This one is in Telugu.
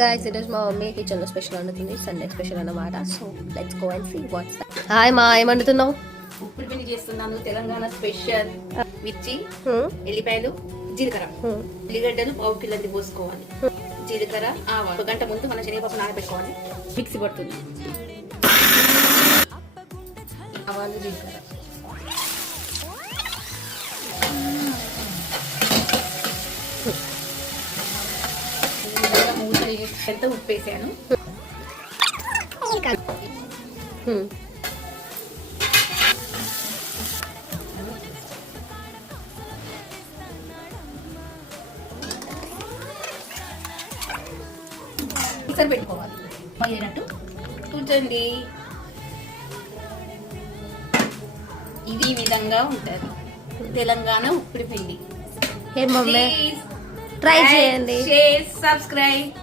guys, it is మా మమ్మీ కిచెన్ లో స్పెషల్ వండుతుంది. సండే స్పెషల్ అన్నమాట. So let's go and see what's that. Hi మా, ఏం వండుతున్నావు? ఉప్పుడు పిండి చేస్తున్నాను. తెలంగాణ స్పెషల్. మిర్చి, ఎల్లిపాయలు, జీలకర్ర, ఉల్లిగడ్డలు పావు కిలోది పోసుకోవాలి. జీలకర్ర, ఆవాలు. ఒక గంట ముందు మన శనగపప్పు నానబెట్టుకోవాలి. మిక్సీ పడుతుంది. ఆవాలు, జీలకర్ర, ఎంత ఉప్పు వేసాను. మిక్సర్ పెట్టుకోవాలి. మళ్ళీనట్టు కూర్చోండి. ఇది విధంగా ఉంటుంది తెలంగాణ ఉప్పుడు పిండి. ట్రై చేయండి. Share, subscribe.